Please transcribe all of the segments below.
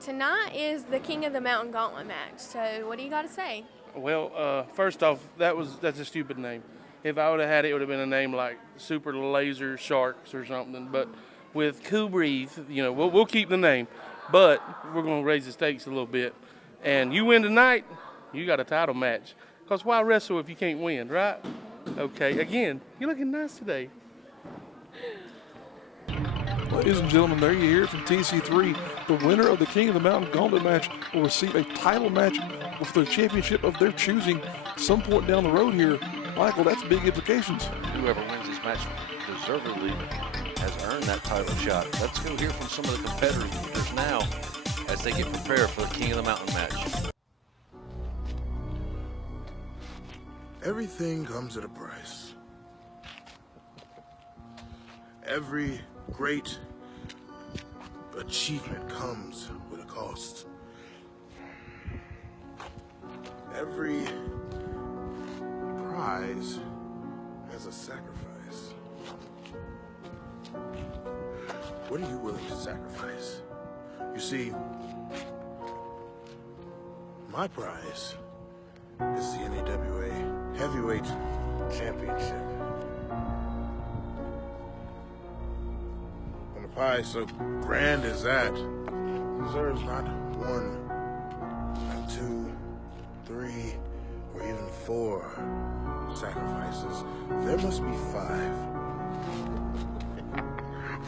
Tonight is the King of the Mountain Gauntlet match. So what do you got to say? Well, first off, that's a stupid name. If I would have had it, it would have been a name like Super Laser Sharks or something. But with Cool Breeze, we'll keep the name, but we're going to raise the stakes a little bit. And you win tonight, you got a title match. Because why wrestle if you can't win, right? Okay, again, you're looking nice today. Ladies and gentlemen, there you hear it from TC3. The winner of the King of the Mountain Gauntlet match will receive a title match for the championship of their choosing some point down the road here. Michael, that's big implications. Whoever wins this match deservedly has earned that title shot. Let's go hear from some of the competitors now as they get prepared for the King of the Mountain match. Everything comes at a price. Every great achievement comes with a cost. Every prize has a sacrifice. What are you willing to sacrifice? You see, my prize is the NAWA Heavyweight Championship. And a prize so grand as that deserves not one, not two, three, or even four sacrifices. There must be five.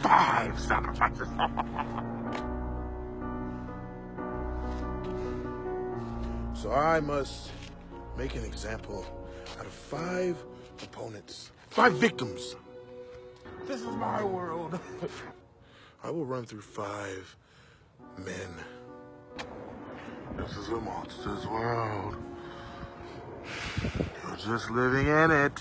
Five sacrifices. So I must make an example out of five opponents, five victims. This is my world. I will run through five men. This is a monster's world. You're just living in it.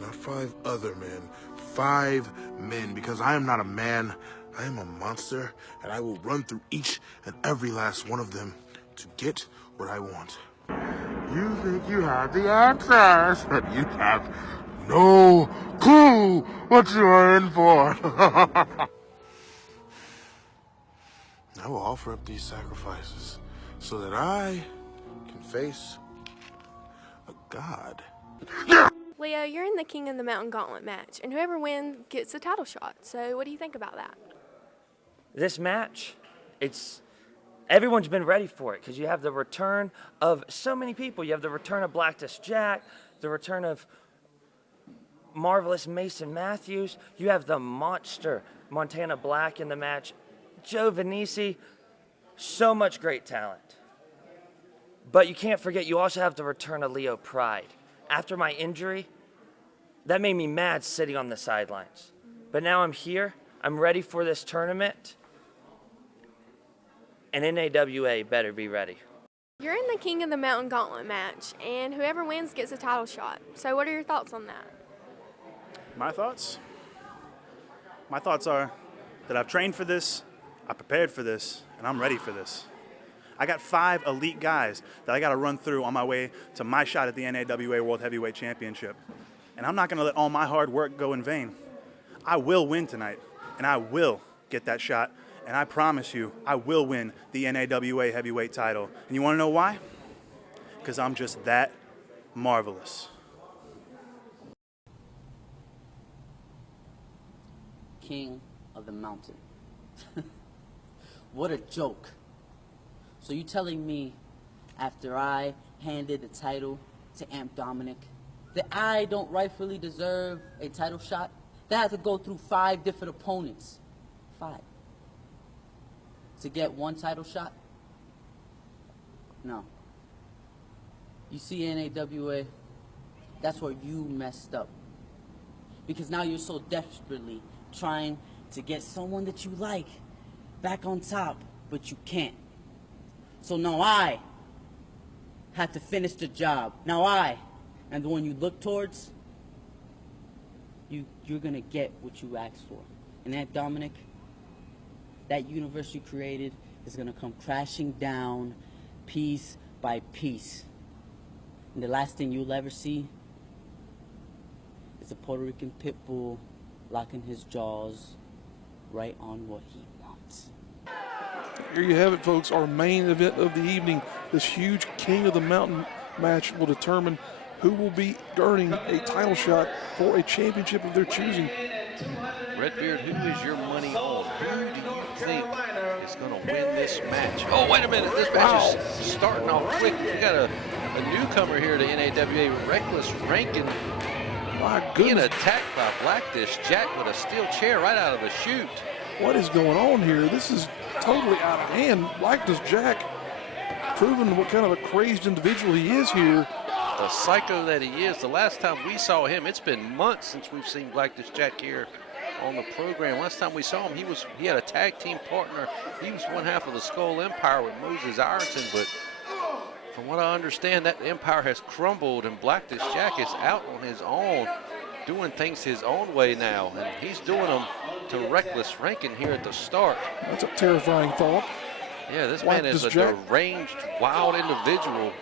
Not five other men, five men, because I am not a man, I am a monster, and I will run through each and every last one of them to get what I want. You think you have the answers, but you have no clue what you are in for. I will offer up these sacrifices so that I can face a god. Leo, you're in the King of the Mountain Gauntlet match, and whoever wins gets a title shot. So what do you think about that? This match, everyone's been ready for it because you have the return of so many people. You have the return of Blackness Jack, the return of Marvelous Mason Matthews. You have the monster Montana Black in the match, Joe Venisi. So much great talent. But you can't forget, you also have the return of Leo Pride. After my injury, that made me mad sitting on the sidelines. But now I'm here. I'm ready for this tournament. And NAWA better be ready. You're in the King of the Mountain Gauntlet match, and whoever wins gets a title shot. So what are your thoughts on that? My thoughts? My thoughts are that I've trained for this, I prepared for this, and I'm ready for this. I got five elite guys that I got to run through on my way to my shot at the NAWA World Heavyweight Championship. And I'm not going to let all my hard work go in vain. I will win tonight, and I will get that shot. And I promise you, I will win the NAWA heavyweight title. And you want to know why? Because I'm just that marvelous. King of the Mountain. What a joke. So you telling me after I handed the title to Amp Dominic that I don't rightfully deserve a title shot? That I have to go through five different opponents. Five. To get one title shot? No. You see, NAWA, that's where you messed up. Because now you're so desperately trying to get someone that you like back on top, but you can't. So now I have to finish the job. Now I am the one you look towards. You're gonna get what you asked for. And that, Dominic, that universe you created is gonna come crashing down piece by piece. And the last thing you'll ever see is a Puerto Rican pit bull locking his jaws right on what he wants. Here you have it, folks. Our main event of the evening. This huge King of the Mountain match will determine who will be earning a title shot for a championship of their choosing. Redbeard, who is your money on? Who do you think is going to win this match? Oh, wait a minute. This match is starting off quick. We got a newcomer here to NAWA, Reckless Rankin, My being goodness, attacked by Blackdish Jack with a steel chair right out of the chute. what is going on here? This is totally out of hand. Blackdish Jack proving what kind of a crazed individual he is here. The psycho that he is. The last time we saw him, it's been months since we've seen Blackdish Jack here on the program. Last time we saw him, he had a tag team partner. He was one half of the Skull Empire with Moses Ironton, but from what I understand, that empire has crumbled, and Blackdish Jack is out on his own, doing things his own way now, and he's doing them to Reckless Rankin here at the start. That's a terrifying thought. Yeah, this man is a Blackdish Jack. deranged, wild individual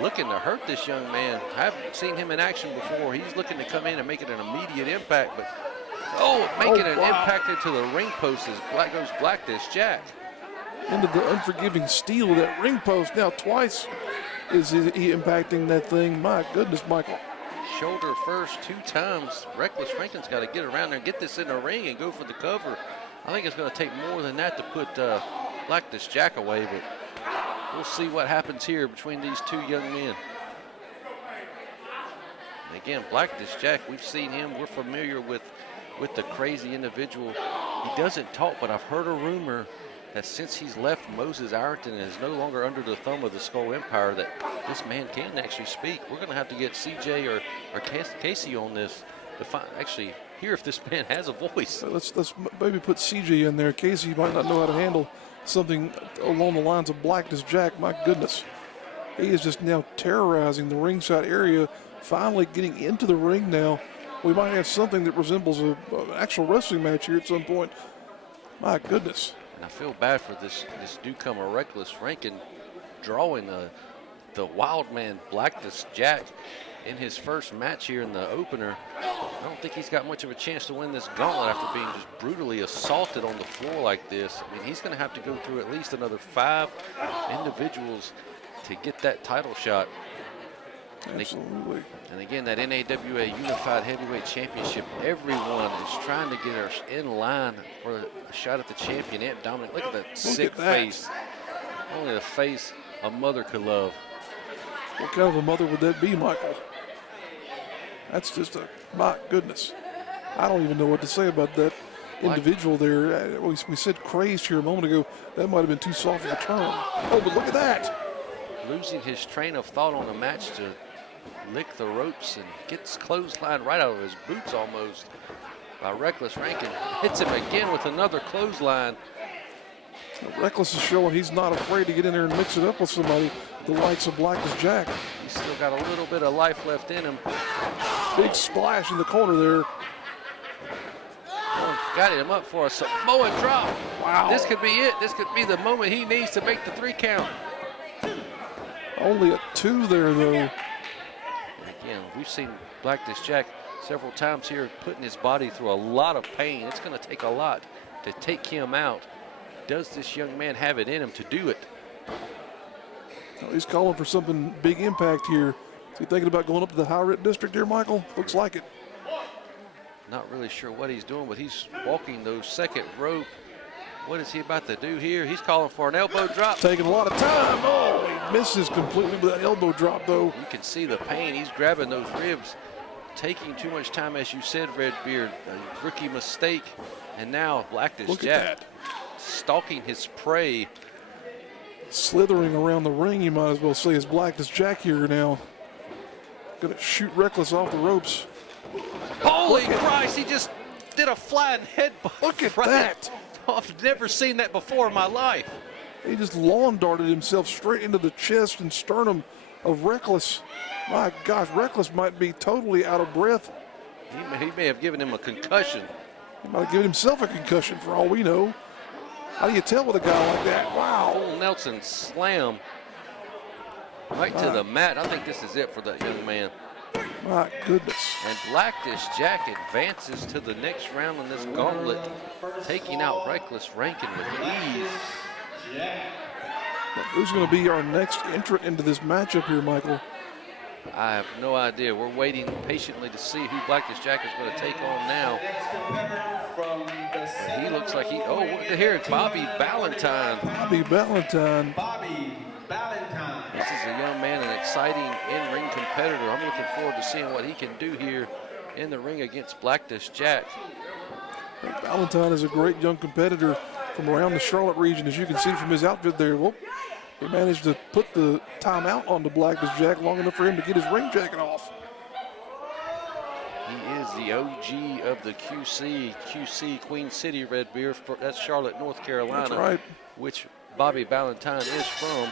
looking to hurt this young man. I haven't seen him in action before. He's looking to come in and make it an immediate impact, but making an impact into the ring post as goes Blackdish Jack. Into the unforgiving steel of that ring post. Now twice is he impacting that thing. My goodness, Michael. Shoulder first 2 times. Reckless Rankin's got to get around there and get this in the ring and go for the cover. I think it's going to take more than that to put Blackdish Jack away, but we'll see what happens here between these 2 young men. And again, Blackdish Jack, we've seen him. We're familiar with the crazy individual. He doesn't talk, but I've heard a rumor that since he's left Moses Ironton and is no longer under the thumb of the Skull Empire, that this man can actually speak. We're going to have to get CJ or Casey on this to actually hear if this man has a voice. Let's maybe put CJ in there. Casey might not know how to handle something along the lines of Blackdish Jack. My goodness. He is just now terrorizing the ringside area, finally getting into the ring now. We might have something that resembles an actual wrestling match here at some point. My goodness. And I feel bad for this newcomer, Reckless Rankin, drawing the wild man, Blackdish Jack, in his first match here in the opener. I don't think he's got much of a chance to win this gauntlet after being just brutally assaulted on the floor like this. I mean, he's going to have to go through at least another 5 individuals to get that title shot. Absolutely. And again, that NAWA Unified Heavyweight Championship, everyone is trying to get us in line for a shot at the champion, Aunt Dominic. Look at that sick face. Only the face a mother could love. What kind of a mother would that be, Michael? That's just my goodness. I don't even know what to say about that individual there. We said crazed here a moment ago. That might have been too soft of a term. Oh, but look at that. Losing his train of thought on the match to lick the ropes and gets clothesline right out of his boots almost by Reckless Rankin. Hits him again with another clothesline. Reckless is showing he's not afraid to get in there and mix it up with somebody the likes of Blackdish Jack. He's still got a little bit of life left in him. Big splash in the corner there. Got him up for a Samoan drop. Wow. This could be it. This could be the moment he needs to make the 3 count. Only a 2 there, though. And again, we've seen Blackdish Jack several times here putting his body through a lot of pain. It's going to take a lot to take him out. Does this young man have it in him to do it? He's calling for something big impact here. Is he thinking about going up to the high-rent district here, Michael? Looks like it. Not really sure what he's doing, but he's walking those second rope. What is he about to do here? He's calling for an elbow drop. Taking a lot of time. Oh, he misses completely with that elbow drop, though. You can see the pain. He's grabbing those ribs, taking too much time, as you said, Redbeard. A rookie mistake. And now Blackdish Jack stalking his prey. Slithering around the ring, you might as well say, is Blackdish Jack here now. Gonna shoot Reckless off the ropes. Holy Christ, he just did a flying headbutt. Look at that. I've never seen that before in my life. He just lawn darted himself straight into the chest and sternum of Reckless. My gosh, Reckless might be totally out of breath. He may have given him a concussion. He might have given himself a concussion for all we know. How do you tell with a guy like that? Wow. Old Nelson slam right to the mat. I think this is it for that young man. My goodness. And Blackdish Jack advances to the next round in this gauntlet, taking out Reckless Rankin with ease. But who's going to be our next entrant into this matchup here, Michael? I have no idea. We're waiting patiently to see who Blackest Jack is going to take on now. But he looks like oh, look at here, Bobby Ballantyne. Bobby Ballantyne. This is a young man, an exciting in-ring competitor. I'm looking forward to seeing what he can do here in the ring against Blackest Jack. Ballantyne is a great young competitor from around the Charlotte region, as you can see from his outfit there. Well, he managed to put the timeout on the Blackest Jack long enough for him to get his ring jacket off. He is the OG of the QC Queen City Red Beer. That's Charlotte, North Carolina. That's right. Which Bobby Ballantyne is from.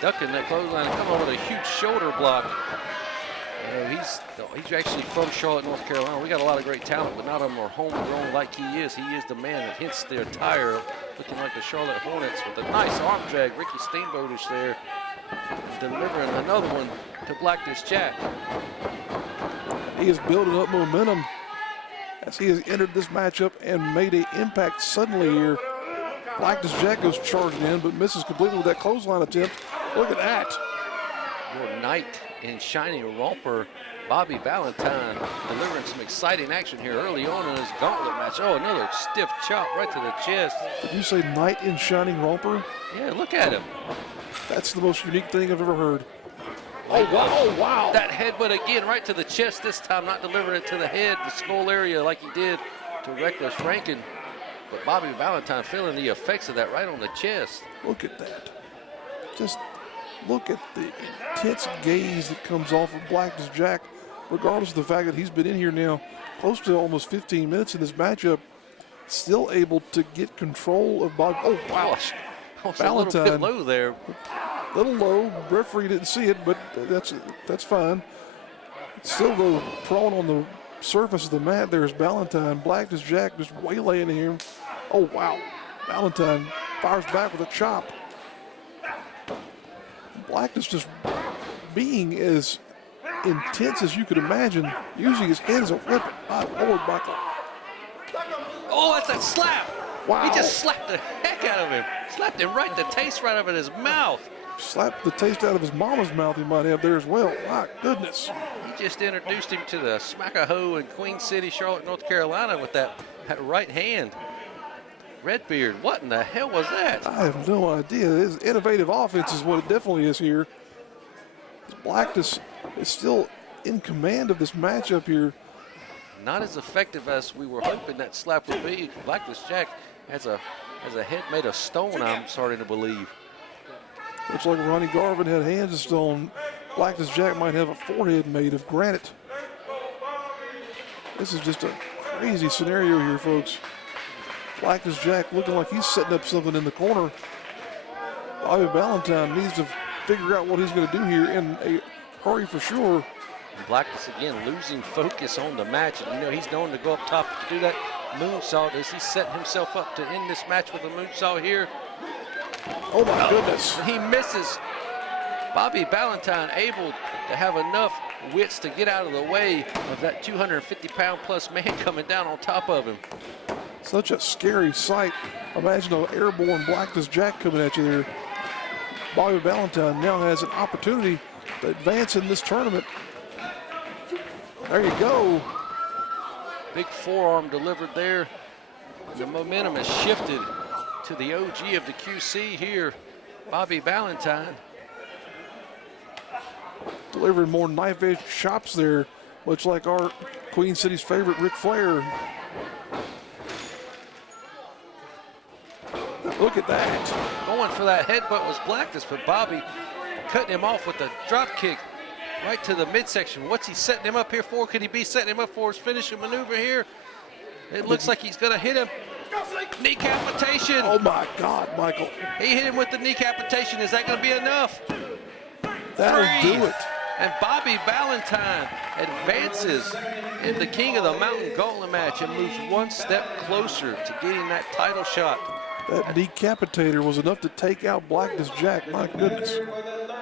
Ducking that clothesline and coming on with a huge shoulder block. He's actually from Charlotte, North Carolina. We got a lot of great talent, but none of them are homegrown like he is. He is the man that hits the attire, looking like the Charlotte Hornets with a nice arm drag. Ricky Steamboat is there, delivering another one to Blackest Jack. He is building up momentum as he has entered this matchup and made an impact suddenly here. Blackest Jack goes charging in, but misses completely with that clothesline attempt. Look at that. Your knight in shining romper, Bobby Ballantyne, delivering some exciting action here early on in his gauntlet match. Oh, another stiff chop right to the chest. Did you say knight in shining romper? Yeah, look at him. That's the most unique thing I've ever heard. Oh, wow. Oh, wow. That headbutt again right to the chest this time, not delivering it to the head, the skull area like he did to Reckless Rankin. But Bobby Ballantyne feeling the effects of that right on the chest. Look at that. Just look at the intense gaze that comes off of Blackest Jack, regardless of the fact that he's been in here now close to almost 15 minutes in this matchup, still able to get control of Bobby. Oh, wow. Ballantyne. A little bit low there. A little low. Referee didn't see it, but that's fine. Still, though, prone on the surface of the mat, there's Ballantyne. Blackest Jack just waylaying him. Oh, wow. Ballantyne fires back with a chop. Black is just being as intense as you could imagine, using his head as a weapon. My Lord, Michael. Oh, that's a slap. Wow. He just slapped the heck out of him. Slapped him right, the taste right out of his mouth. Slapped the taste out of his mama's mouth he might have there as well. My goodness. He just introduced him to the Smack-a-Ho in Queen City, Charlotte, North Carolina with that right hand. Redbeard, what in the hell was that? I have no idea. His innovative offense is what it definitely is here. Blackness is still in command of this matchup here. Not as effective as we were hoping that slap would be. Blackest Jack has a head made of stone, I'm starting to believe. Looks like Ronnie Garvin had hands of stone. Blackest Jack might have a forehead made of granite. This is just a crazy scenario here, folks. Blackest Jack looking like he's setting up something in the corner. Bobby Ballantyne needs to figure out what he's going to do here in a hurry for sure. Blackness again losing focus on the match. And he's known to go up top to do that moonsault. Is he setting himself up to end this match with a moonsault here? Oh my goodness. He misses. Bobby Ballantyne able to have enough wits to get out of the way of that 250-pound plus man coming down on top of him. Such a scary sight. Imagine an airborne Blackest Jack coming at you there. Bobby Ballantyne now has an opportunity to advance in this tournament. There you go. Big forearm delivered there. The momentum has shifted to the OG of the QC here, Bobby Ballantyne. Delivering more knife-edge chops there, much like our Queen City's favorite Ric Flair. Look at that. Going for that headbutt was Blackness, but Bobby cutting him off with a drop kick right to the midsection. What's he setting him up here for? Could he be setting him up for his finishing maneuver here? It looks like he's going to hit him. Kneecapitation. Oh my God, Michael. He hit him with the kneecapitation. Is that going to be enough? That'll do it. And Bobby Ballantyne advances in the King of the Mountain Gauntlet match and moves one step closer to getting that title shot. That decapitator was enough to take out Blackest Jack. My goodness.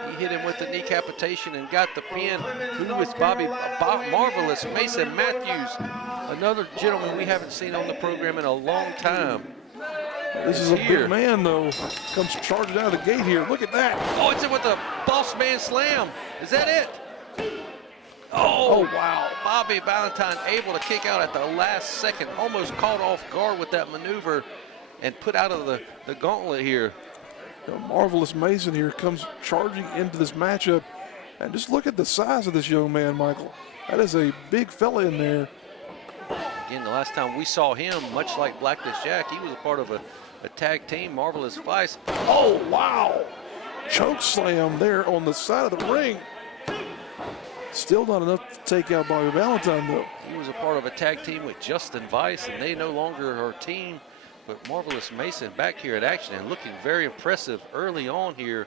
He hit him with the decapitation and got the pin. Who is Bobby? Marvelous Mason Matthews, another gentleman we haven't seen on the program in a long time. This is a big man, though. Comes charging out of the gate here. Look at that. Oh, it's in with the boss man slam. Is that it? Oh, wow. Bobby Valentine able to kick out at the last second. Almost caught off guard with that maneuver and put out of the gauntlet here. The Marvelous Mason here comes charging into this matchup. And just look at the size of this young man, Michael. That is a big fella in there. Again, the last time we saw him, much like Blackness Jack, he was a part of a tag team, Marvelous Vice. Oh, wow. Choke slam there on the side of the ring. Still not enough to take out Bobby Valentine, though. He was a part of a tag team with Justin Vice, and they no longer are a team. But Marvelous Mason back here at action and looking very impressive early on here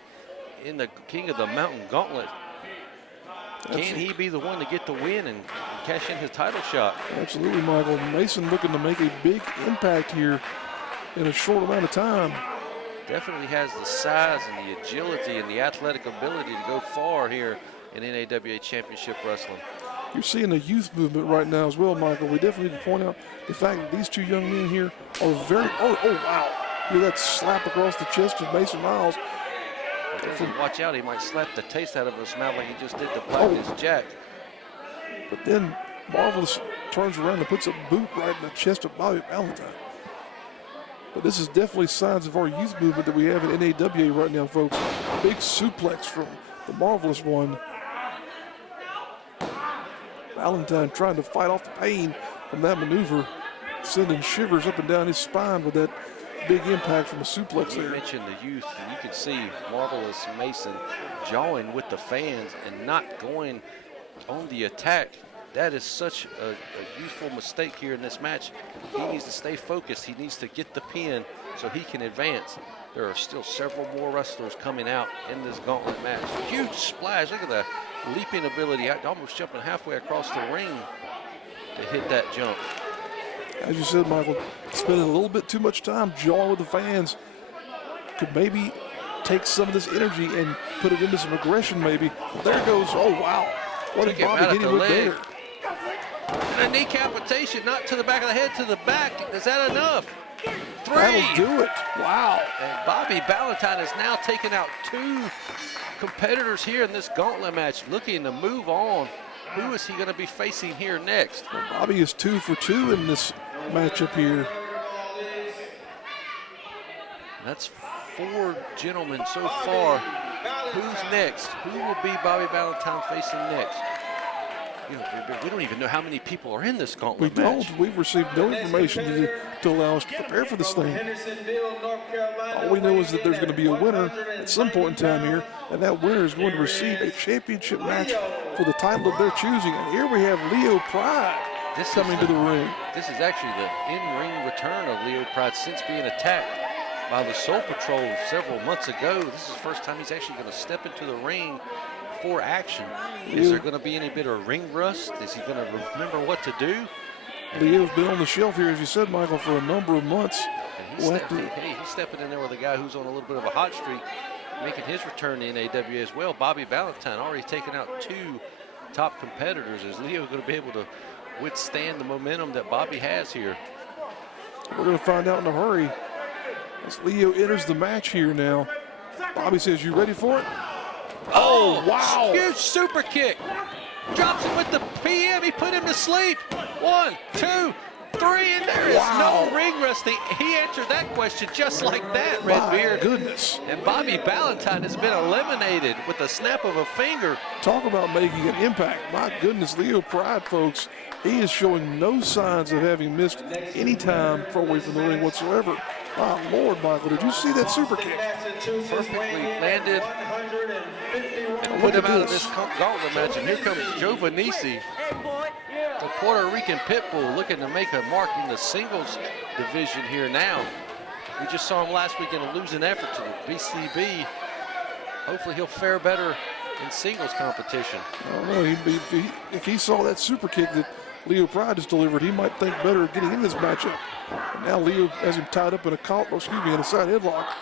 in the King of the Mountain Gauntlet. Can he be the one to get the win and cash in his title shot? Absolutely, Michael. Mason looking to make a big impact here in a short amount of time. Definitely has the size and the agility and the athletic ability to go far here in NAWA Championship Wrestling. You're seeing a youth movement right now as well, Michael. We definitely need to point out the fact that these two young men here are very, oh wow. Hear that slap across the chest of Mason Miles. Watch out, he might slap the taste out of his mouth like he just did to Blackness Jack. But then Marvelous turns around and puts a boot right in the chest of Bobby Valentine. But this is definitely signs of our youth movement that we have in NAWA right now, folks. Big suplex from the Marvelous one. Valentine trying to fight off the pain from that maneuver, sending shivers up and down his spine with that big impact from a suplex there. You mentioned the youth, and you can see Marvelous Mason jawing with the fans and not going on the attack. That is such a youthful mistake here in this match. He needs to stay focused. He needs to get the pin so he can advance. There are still several more wrestlers coming out in this gauntlet match. Huge splash. Look at the leaping ability, almost jumping halfway across the ring to hit that jump. As you said, Michael, spending a little bit too much time jawing with the fans. Could maybe take some of this energy and put it into some aggression maybe. There goes, oh wow. What did Bobby get him with there? And a kneecapitation, not to the back of the head, to the back. Is that enough? 3. That'll do it. Wow. And Bobby Valentine has now taken out 2 competitors here in this gauntlet match, looking to move on. Who is he going to be facing here next? Well, Bobby is 2 for 2 in this matchup here. That's 4 gentlemen so far. Who's next? Who will be Bobby Valentine facing next? We don't even know how many people are in this gauntlet match. We don't. We've received no information to allow us to prepare for this thing. All we know is that there's going to be a winner at some point in time here, and that winner is going to receive a championship match for the title of their choosing. And here we have Leo Pride coming to the ring. This is actually the in-ring return of Leo Pride since being attacked by the Soul Patrol several months ago. This is the first time he's actually going to step into the ring for action. Is there going to be any bit of ring rust? Is he going to remember what to do? Leo's been on the shelf here, as you said, Michael, for a number of months. He's stepping in there with a guy who's on a little bit of a hot streak, making his return to NAWA as well. Bobby Valentine already taken out 2 top competitors. Is Leo going to be able to withstand the momentum that Bobby has here? We're going to find out in a hurry as Leo enters the match here now. Bobby says, you ready for it? Oh, wow. Huge super kick. Drops him with the PM. He put him to sleep. 1, 2, 3, and there is no ring rust. He answered that question just like that, Redbeard. My goodness. And Bobby Valentine has been eliminated with the snap of a finger. Talk about making an impact. My goodness, Leo Pride, folks, he is showing no signs of having missed any time away from the ring whatsoever. My Lord, Michael, did you see that super kick? Perfectly landed and put him out of this gauntlet match. And here comes Joe Venisi, the Puerto Rican Pitbull, looking to make a mark in the singles division here now. We just saw him last week in a losing effort to the BCB. Hopefully he'll fare better in singles competition. I don't know. If he saw that super kick that Leo Pride just delivered, he might think better of getting in this matchup. And now Leo has him tied up in a side headlock.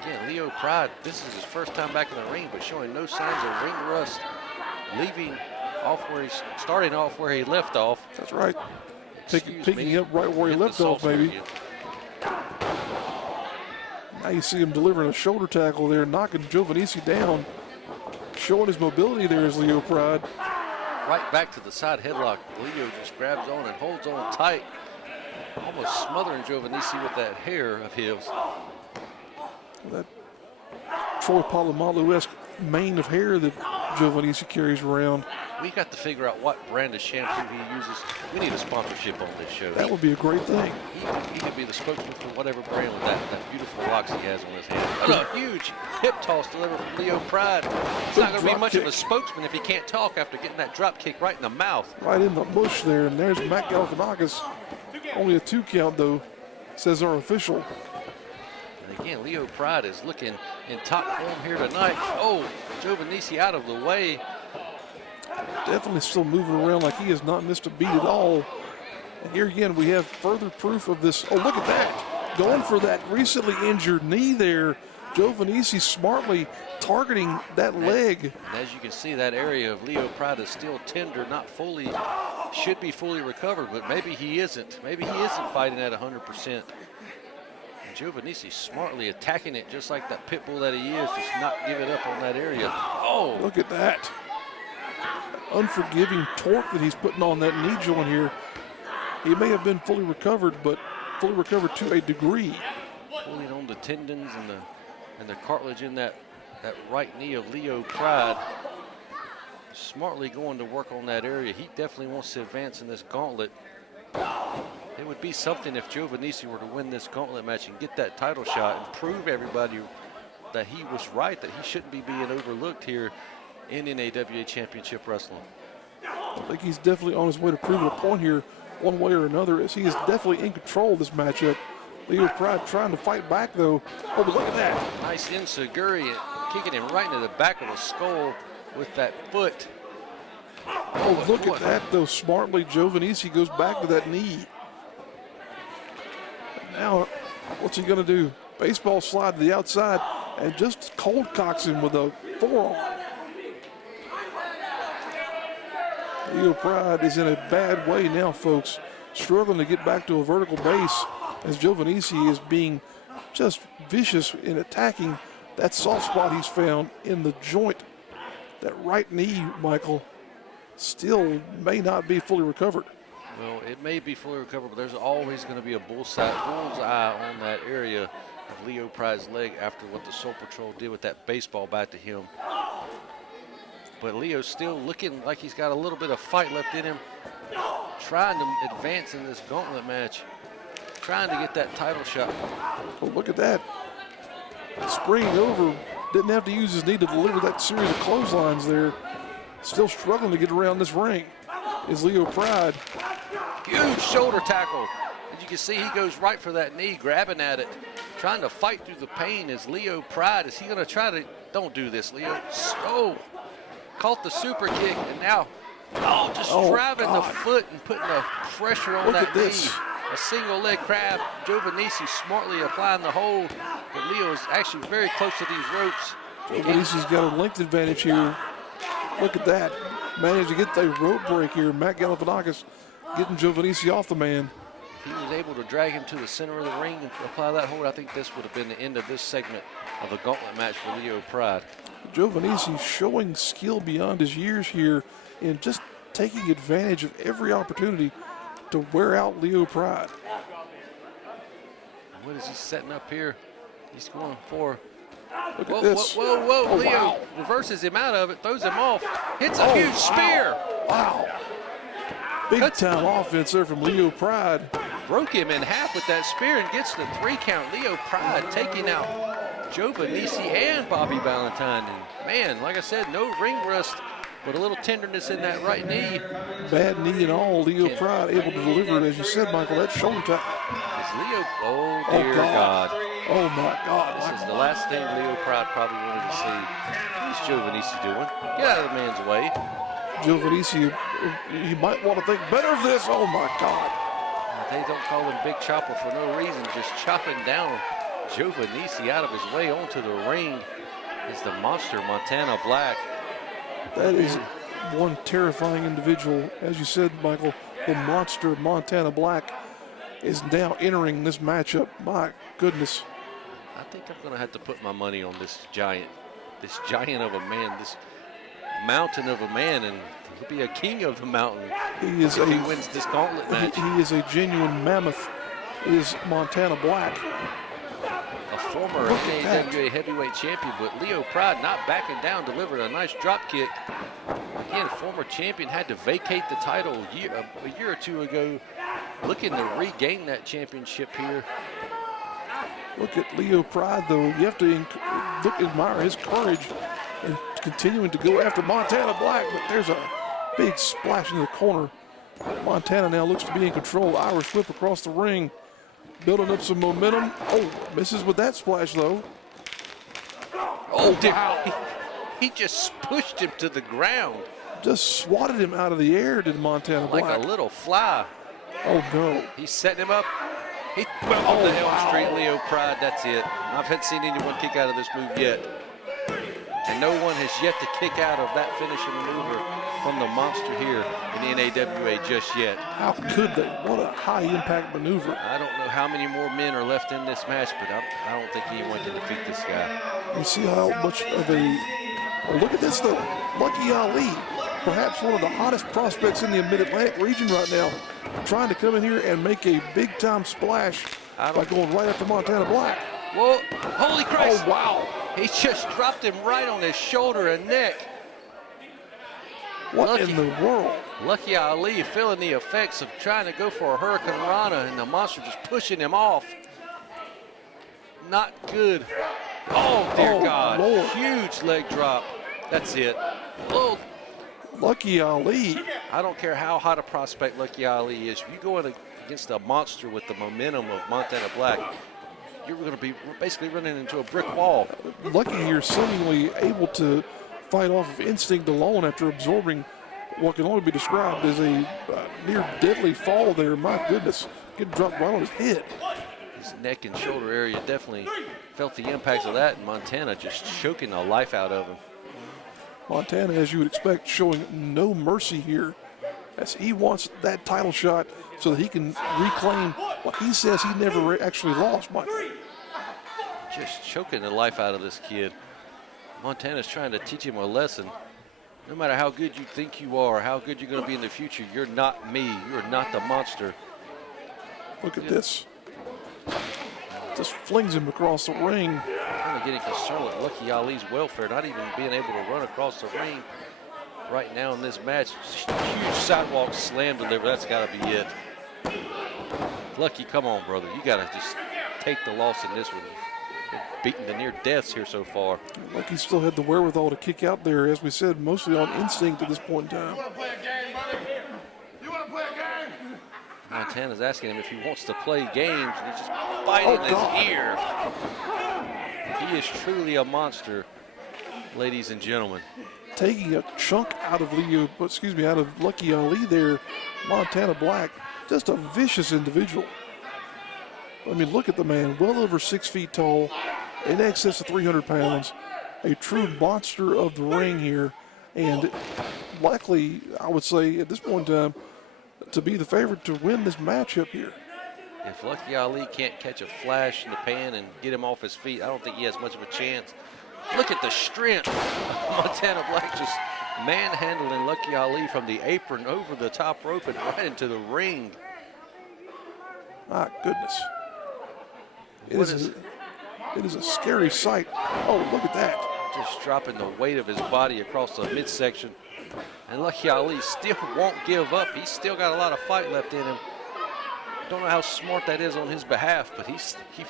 Again, Leo Pride, this is his first time back in the ring, but showing no signs of ring rust, starting off where he left off. That's right. Picking up right where he left off, maybe. Now you see him delivering a shoulder tackle there, knocking Giovannisci down. Showing his mobility there is Leo Pride. Right back to the side headlock. Leo just grabs on and holds on tight, almost smothering Giovannisci with that hair of his. That Troy Polamalu-esque mane of hair that Giovannisci carries around. We got to figure out what brand of shampoo he uses. We need a sponsorship on this show. That would be a great thing. He could be the spokesman for whatever brand with that beautiful locks he has on his hand. And a huge hip toss delivered from Leo Pride. He's not going to be much of a spokesman if he can't talk after getting that drop kick right in the mouth. Right in the bush there, and there's Matt Galifianakis. Only a 2 count though, says our official. And again, Leo Pride is looking in top form here tonight. Oh, Giovannisci out of the way. Definitely still moving around like he has not missed a beat at all. And here again, we have further proof of this. Oh, look at that. Going for that recently injured knee there. Giovannisci smartly targeting that leg. And as you can see, that area of Leo Pride is still tender, not fully, should be fully recovered, but maybe he isn't. Maybe he isn't fighting at 100%. And Giovannisci smartly attacking it just like that pit bull that he is, just not giving up on that area. Oh! Look at that. Unforgiving torque that he's putting on that knee joint here. He may have been fully recovered, but fully recovered to a degree. Pulling on the tendons and the cartilage in that right knee of Leo Pride. Smartly going to work on that area. He definitely wants to advance in this gauntlet. It would be something if Giovannisci were to win this gauntlet match and get that title shot and prove everybody that he was right, that he shouldn't be being overlooked here in NAWA Championship Wrestling. I think he's definitely on his way to proving a point here one way or another, as he is definitely in control of this matchup. Leo Pride trying to fight back though. Oh, but look at that. Nice enziguri, kicking him right into the back of the skull with that foot. Oh, look at that though. Smartly, Giovannisci goes back to that knee. Now, what's he gonna do? Baseball slide to the outside and just cold cocks him with a forearm. Leo Pride is in a bad way now, folks. Struggling to get back to a vertical base as Giovannisci is being just vicious in attacking that soft spot he's found in the joint. That right knee, Michael, still may not be fully recovered. Well, it may be fully recovered, but there's always going to be a bullseye on that area of Leo Pride's leg after what the Soul Patrol did with that baseball bat to him. But Leo's still looking like he's got a little bit of fight left in him, trying to advance in this gauntlet match, trying to get that title shot. Oh, look at that. Springing over, didn't have to use his knee to deliver that series of clotheslines there. Still struggling to get around this ring is Leo Pride. Huge shoulder tackle. As you can see, he goes right for that knee, grabbing at it, trying to fight through the pain is Leo Pride. Is he going to try to, don't do this, Leo. Oh, caught the super kick, and now, just driving the foot and putting the pressure on that knee. A single leg crab. Giovannisci smartly applying the hold, but Leo is actually very close to these ropes. Giovannisci's got a length advantage here. Look at that. Managed to get the rope break here. Matt Galifianakis getting Giovannisci off the man. If he was able to drag him to the center of the ring and apply that hold, I think this would have been the end of this segment of the gauntlet match for Leo Pride. Giovannisci showing skill beyond his years here and just taking advantage of every opportunity to wear out Leo Pride. What is he setting up here? He's going for. Look at this. Whoa. Oh, Leo wow. reverses him out of it, throws him off, hits a huge spear. Wow. Big time offense there from Leo Pride. Broke him in half with that spear and gets the 3 count. Leo Pride taking out Giovannisci and Bobby Valentine. And man, like I said, no ring rust, but a little tenderness in that right knee. Bad knee and all. Leo Pride able to deliver it, as you said, Michael. That shoulder tap. Is Leo? Oh dear God. Oh my God. This is the last thing Leo Pride probably wanted to see. What's Giovannisci doing? Get out of the man's way. Giovannisci, he might want to think better of this. Oh my God. They don't call him Big Chopper for no reason, just chopping down Giovannisci out of his way onto the ring is the monster Montana Black. That is one terrifying individual. As you said, Michael, the monster Montana Black is now entering this matchup. My goodness. I think I'm going to have to put my money on this giant of a man, this mountain of a man, and he'll be a king of the mountain if he wins this gauntlet match. He is a genuine mammoth, is Montana Black. A former NAWA heavyweight champion, but Leo Pride not backing down, delivered a nice drop kick. Again, former champion had to vacate the title a year or two ago, looking to regain that championship here. Look at Leo Pride, though. You have to admire his courage in continuing to go after Montana Black, but there's a big splash in the corner. Montana now looks to be in control. Irish whip across the ring, building up some momentum. Oh, misses with that splash, though. Oh, dear. He just pushed him to the ground. Just swatted him out of the air, did Montana Black. Like a little fly. Oh, no. He's setting him up. He off the Elm Street Leo Pride, that's it. I haven't seen anyone kick out of this move yet. And no one has yet to kick out of that finishing maneuver from the monster here in the NAWA just yet. How could they? What a high-impact maneuver. I don't know how many more men are left in this match, but I don't think anyone can defeat this guy. You see how much of a... Oh, look at this, though. Lucky Ali, perhaps one of the hottest prospects in the Mid-Atlantic region right now, trying to come in here and make a big-time splash by going right after Montana Black. Whoa, holy Christ. Oh, wow. He just dropped him right on his shoulder and neck. What in the world? Lucky Ali feeling the effects of trying to go for a Hurricane Rana, and the monster just pushing him off. Not good. Oh, dear God. Lord. Huge leg drop. That's it. Oh. Lucky Ali. I don't care how hot a prospect Lucky Ali is. If you go against a monster with the momentum of Montana Black, you're going to be basically running into a brick wall. Lucky here seemingly able to fight off of instinct alone after absorbing what can only be described as a near deadly fall there. My goodness, getting dropped right on his head. His neck and shoulder area definitely felt the impacts of that, and Montana just choking the life out of him. Montana, as you would expect, showing no mercy here as he wants that title shot so that he can reclaim what he says he never actually lost, Mike. Just choking the life out of this kid. Montana's trying to teach him a lesson. No matter how good you think you are, how good you're going to be in the future, you're not me. You're not the monster. Look at this. Just flings him across the ring. Kind of getting concerned with Lucky Ali's welfare, not even being able to run across the ring right now in this match. Huge sidewalk slam deliver. That's got to be it. Lucky, come on, brother. You got to just take the loss in this one. Beating the near deaths here so far. Lucky still had the wherewithal to kick out there, as we said, mostly on instinct at this point in time. You want to play a game, buddy? You want to play a game? Montana's asking him if he wants to play games, and he's just biting his ear. He is truly a monster, ladies and gentlemen. Taking a chunk out of out of Lucky Ali there, Montana Black, just a vicious individual. I mean, look at the man, well over 6 feet tall, in excess of 300 pounds, a true monster of the ring here, and likely, I would say, at this point in time, to be the favorite to win this matchup here. If Lucky Ali can't catch a flash in the pan and get him off his feet, I don't think he has much of a chance. Look at the strength. Montana Black just manhandling Lucky Ali from the apron over the top rope and right into the ring. My goodness. It is a scary sight. Oh, look at that. Just dropping the weight of his body across the midsection. And Lucky Ali still won't give up. He's still got a lot of fight left in him. Don't know how smart that is on his behalf, but he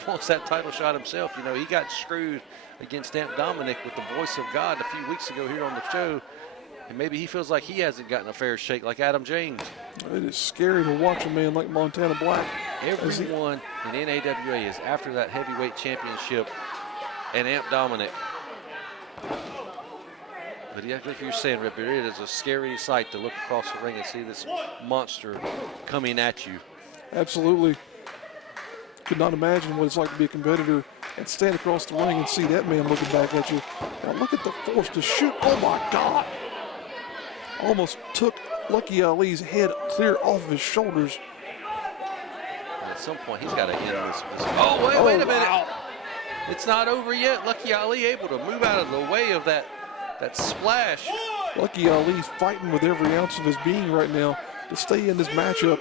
wants that title shot himself. You know, he got screwed against Amp Dominic with the voice of God a few weeks ago here on the show. And maybe he feels like he hasn't gotten a fair shake like Adam James. It is scary to watch a man like Montana Black. Everyone in NAWA is after that heavyweight championship and Amp Dominic. But like you're saying, Ripper, it is a scary sight to look across the ring and see this monster coming at you. Absolutely. Could not imagine what it's like to be a competitor and stand across the ring and see that man looking back at you. Now look at the force to shoot. Oh my God. Almost took Lucky Ali's head clear off of his shoulders. And at some point, he's got to end this. Oh, wait a minute. Wow. It's not over yet. Lucky Ali able to move out of the way of that splash. Lucky Ali's fighting with every ounce of his being right now to stay in this matchup,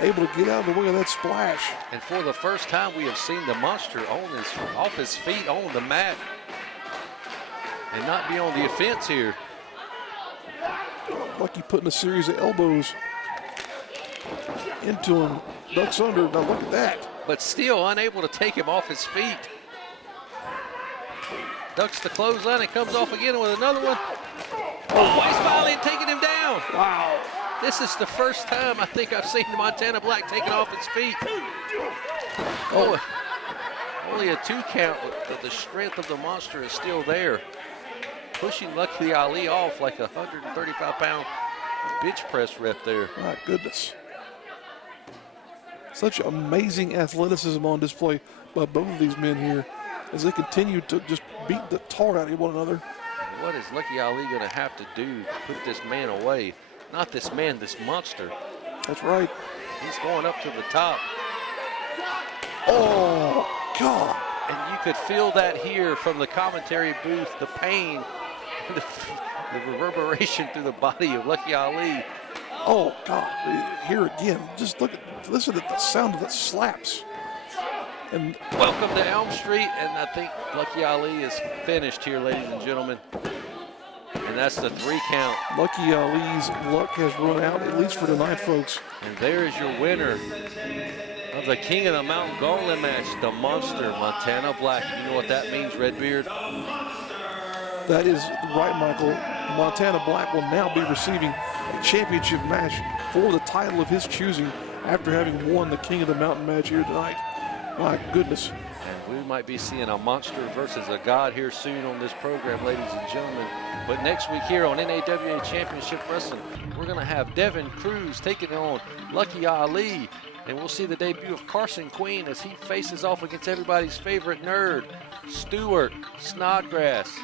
able to get out of the way of that splash. And for the first time, we have seen the monster off his feet on the mat and not be on the offense here. Lucky putting a series of elbows into him. Ducks under. Now look at that. But still unable to take him off his feet. Ducks the clothesline and comes off again with another one. Oh, he's finally taking him down. Wow. This is the first time I think I've seen Montana Black taken off his feet. Oh, only a 2 count, but the strength of the monster is still there. Pushing Lucky Ali off like a 135-pound bench press rep there. My goodness. Such amazing athleticism on display by both of these men here as they continue to just beat the tar out of one another. What is Lucky Ali going to have to do to put this man away? Not this man, this monster. That's right. He's going up to the top. Oh, God. And you could feel that here from the commentary booth, the pain, the reverberation through the body of Lucky Ali. Oh, God. Here again. Just listen to the sound of the slaps. And welcome to Elm Street, and I think Lucky Ali is finished here, ladies and gentlemen. And that's the 3 count. Lucky Ali's luck has run out, at least for tonight, folks. And there is your winner of the King of the Mountain Gauntlet match, the monster, Montana Black. You know what that means, Redbeard? That is right, Michael. Montana Black will now be receiving a championship match for the title of his choosing after having won the King of the Mountain match here tonight. My goodness. And we might be seeing a monster versus a god here soon on this program, ladies and gentlemen. But next week here on NAWA Championship Wrestling, we're going to have Devin Cruz taking on Lucky Ali. And we'll see the debut of Carson Queen as he faces off against everybody's favorite nerd, Stuart Snodgrass.